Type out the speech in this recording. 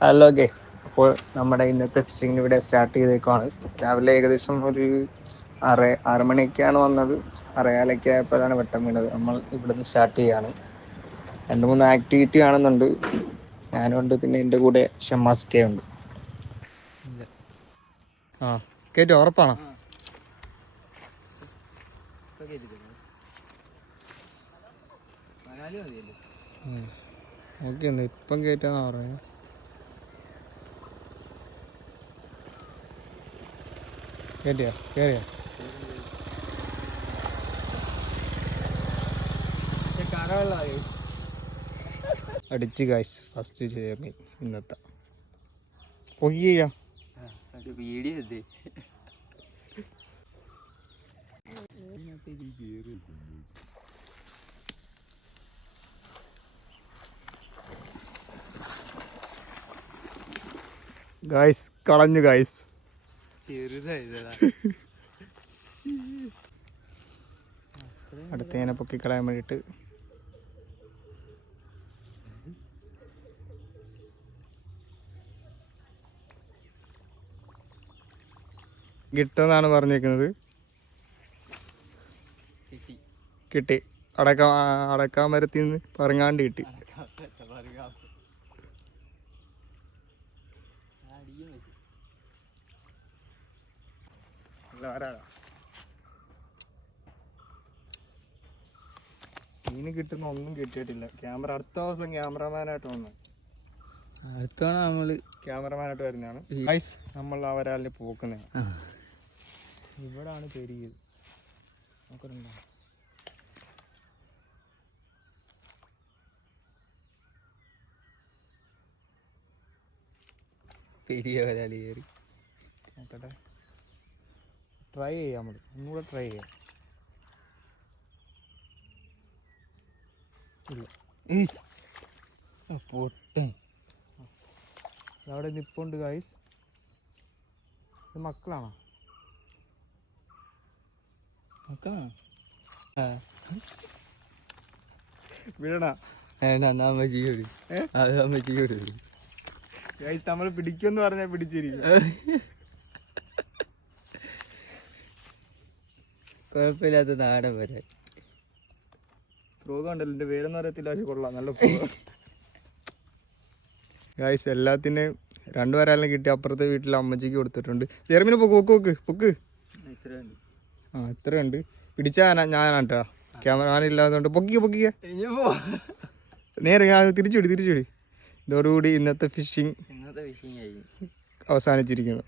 Hello guys അപ്പോൾ നമ്മുടെ ഇന്നത്തെ ഫിഷിംഗ് ഇവിടെ സ്റ്റാർട്ട് ചെയ്തേക്കുവാണ്. രാവിലെ ഏകദേശം ഒരു ആറ് ആറ് മണിയൊക്കെയാണ് വന്നത്. അറിയാലൊക്കെ ആയപ്പോഴാണ് വെട്ടം വീണത്. നമ്മൾ ഇവിടുന്ന് സ്റ്റാർട്ട് ചെയ്യാണ്. രണ്ട് മൂന്ന് ആക്ടിവിറ്റി കാണുന്നുണ്ട് ഞാനുണ്ട് പിന്നെ എന്റെ കൂടെ ഷമാസ് കെ ഉണ്ട്. ആ കേട്ടോ ഉറപ്പാണോ? ഓക്കെ എന്നാ ഇപ്പം കേറ്റാന്നാ പറയാ കേട്ടിയാ? കേറിയാ? അടിച്ച് കായ്സ് ഫസ്റ്റ് ചേർന്ന് ഇന്നത്തെ. പൊയ്യ വീഡിയോ ഗായ്സ് കളഞ്ഞു ഗായ്സ് ചെറുതായതാ അടുത്തേനെ പൊക്കി കളയാൻ വേണ്ടിയിട്ട്. കിട്ടുമെന്നാണ് പറഞ്ഞേക്കുന്നത് കിട്ടി. കിട്ടി. അടക്ക അടക്കാൻ മരത്തിൽ നിന്ന് പറങ്ങാണ്ട് കിട്ടി മീന് കിട്ടുന്ന ഒന്നും കിട്ടിയിട്ടില്ല. ക്യാമറ അടുത്ത ദിവസം ക്യാമറമാനായിട്ട് വന്നു. അടുത്താണ് നമ്മൾ ക്യാമറമാനായിട്ട് വരുന്നതാണ്. ഗൈസ് നമ്മൾ ആ വരാലിന് പോക്കുന്നതാണ് ഇവിടാണ് പെരുകിയത് നോക്കലുണ്ടോ പെരിയ വരാലി കയറി. നോക്കട്ടെ. ട്രൈ ചെയ്യാം നമ്മൾ ഒന്നുകൂടെ ട്രൈ ചെയ്യാം. ഇല്ല. പൊട്ടൻ അവിടെ നിപ്പുണ്ട് ഗായ്സ് ഇത് മക്കളാണോ? നോക്കാം വിടണ എന്നാ അമ്മച്ചി കൊടു അത് അമ്മ ചെയ്യൂടി. ഗായ്സ് നമ്മൾ പിടിക്കുമെന്ന് പറഞ്ഞാൽ പിടിച്ചിരിക്കും. കുഴപ്പമില്ലാത്ത നാടൻ വരെ ഫ്രോഗ് ഉണ്ടല്ലോ എന്റെ പേരൊന്നും അറിയത്തില്ല. പക്ഷെ കൊള്ളാം നല്ല ഫ്രോഗ് ഗായ്സ് എല്ലാത്തിനെയും രണ്ടു വരാലും കിട്ടി. അപ്പുറത്തെ വീട്ടിൽ അമ്മച്ചിക്ക് കൊടുത്തിട്ടുണ്ട്. ചെറുമിന് പൊക്ക് പൊക്ക് പൊക്ക് പൊക്ക്. ആ ഇത്ര ഉണ്ട് പിടിച്ചാ ഞാനാട്ടാ ക്യാമറമാൻ ഇല്ലാത്തതുകൊണ്ട് പൊക്കിക്ക പൊക്കിക്ക. നേരെ ഞാൻ തിരിച്ചുവിടി തിരിച്ചുവിടി ഇതോടുകൂടി ഇന്നത്തെ ഫിഷിംഗ് ഇന്നത്തെ വിഷയം കഴിഞ്ഞു അവസാനിച്ചിരിക്കുന്നു.